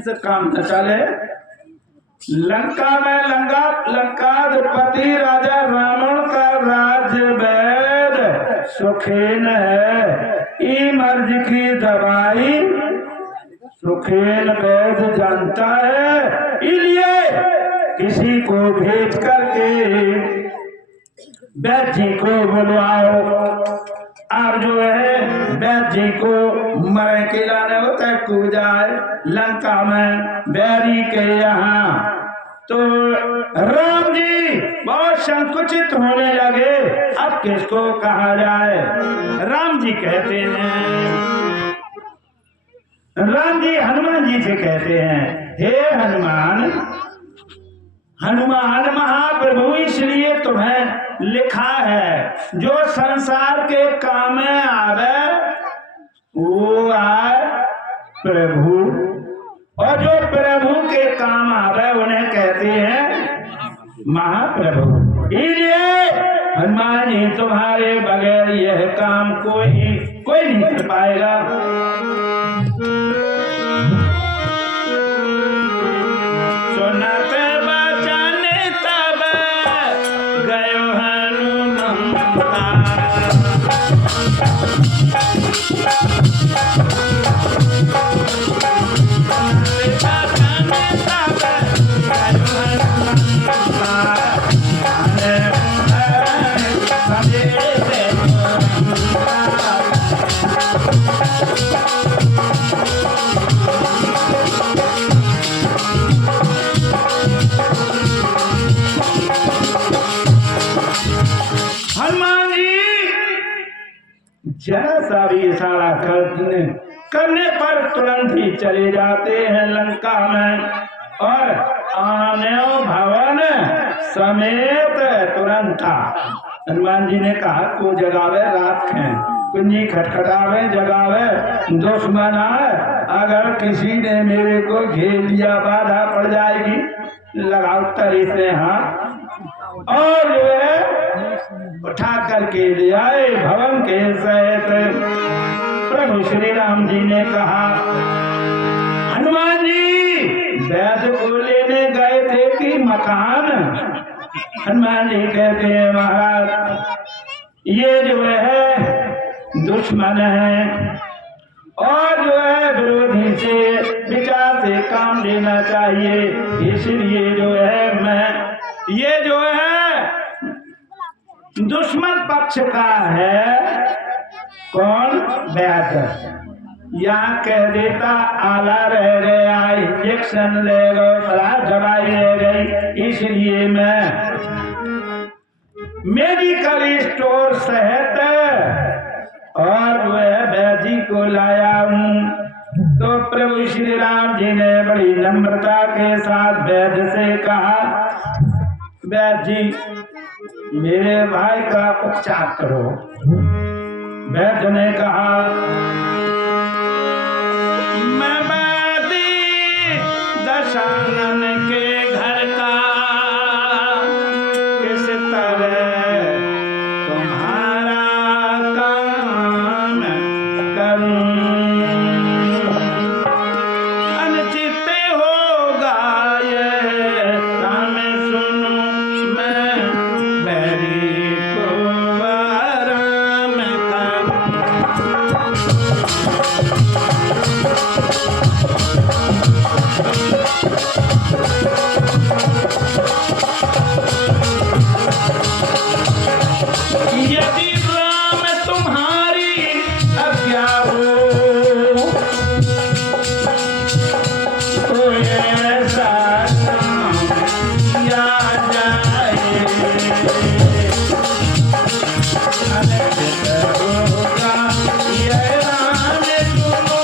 से काम न चले। लंका में लंकाधिपति राजा रावण का राज्य वैद सुखेन है। ई मर्ज की दवाई सुखेन वैद जानता है। इसलिए किसी को भेज करके वैद्य जी को बुलवाओ। आप जो है वैद्य जी को मरे के लाने होता है कूद जाए लंका में बैरी के यहाँ। तो राम जी बहुत संकुचित होने लगे, अब किसको कहा जाए। राम जी कहते हैं, राम जी हनुमान जी से कहते हैं, हे हनुमान, हनुमान महाप्रभु इसलिए तुम्हें लिखा है जो संसार के काम में आवे वो आए प्रभु, और जो प्रभु के काम आवे उन्हें कहते हैं महाप्रभु। इसलिए हनुमान जी तुम्हारे बगैर यह काम कोई नहीं कर पाएगा। जैसा भी इशारा करने पर तुरंत ही चले जाते हैं लंका में, और आने भवन समेत तुरंत। हनुमान जी ने कहा को जगावे रात है, कुंजी खटखटावे जगावे, दुश्मन आए, अगर किसी ने मेरे को घेर लिया बाधा पड़ जाएगी, लगाओ तरी से हाथ और जो है उठा करके ले आए भवन के सहित। प्रभु श्री राम जी ने कहा, हनुमान जी वैद्य को लेने गए थे कि मकान। हनुमान जी कहते हैं महाराज ये जो है दुश्मन है, और जो है विरोधी से विचार से काम लेना चाहिए। इसलिए जो है मैं ये जो है दुश्मन पक्ष का है कौन वैद्य, यहाँ कह देता आला रह गया, इंजेक्शन ले गए, दवाई ले गई, इसलिए मैं मेडिकल स्टोर सहित और वह वैद्य को लाया हूँ। तो प्रभु श्री राम जी ने बड़ी नम्रता के साथ वैद्य से कहा, वैद्य जी मेरे भाई का उपचार करो। वैद्य ने कहा, मैं वैद्य दशानन के घर का किस तरह तुम्हारा काम करूं, अनचित होगा ये काम सुनो मैं बैरी को आराम यदि राम तुम्हारी आज्ञा हो तो ऐसा काम किया जाए, अनचित होगा ये राम सुनो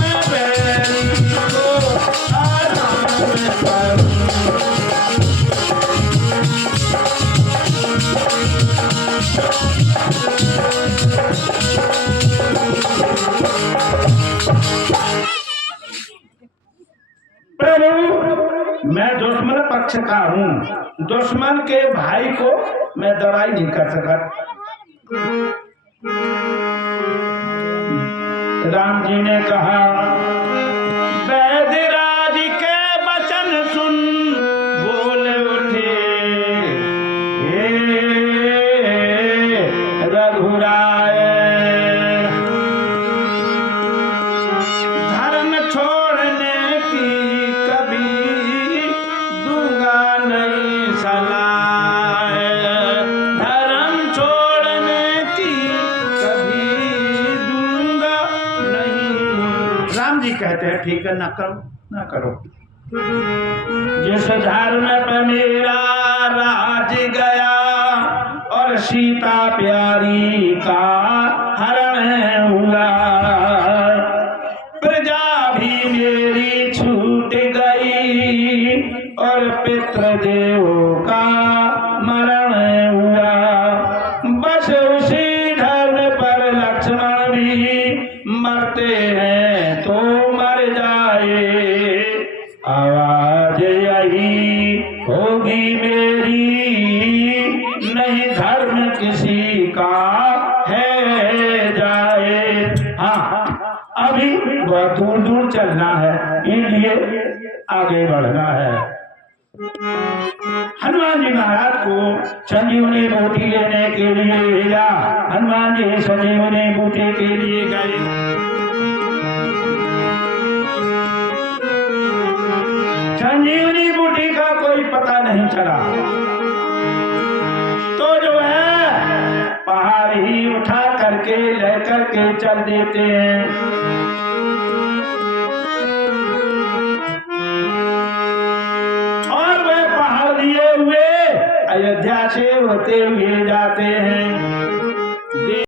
मैं बैरी को आराम करूं। प्रभु मैं दुश्मन पक्ष का हूँ, दुश्मन के भाई को मैं दवाई नहीं कर सका। राम जी ने कहा, वैद्य कहते हैं ठीक है, ना करो ना करो। जिस धर्म पे मेरा राज गया और सीता प्यारी का हरण हुआ, प्रजा भी मेरी छूट गई और पितृदेवों का मरण हुआ। बस उसी धर्म पर लक्ष्मण भी मरते हैं तो मर जाए, आवाज यही होगी मेरी, नहीं धर्म किसी का है जाए। हाँ, अभी बहुत दूर दूर चलना है, इसलिए आगे बढ़ना है। हनुमान जी महाराज को संजीवनी बूटी लेने के लिए भेजा। हनुमान जी संजीवनी बूटी के लिए गए। संजीवनी बूटी का कोई पता नहीं चला, तो जो है पहाड़ ही उठा करके लेकर के चल देते हैं। और वह पहाड़ दिए हुए अयोध्या से होते हुए जाते हैं।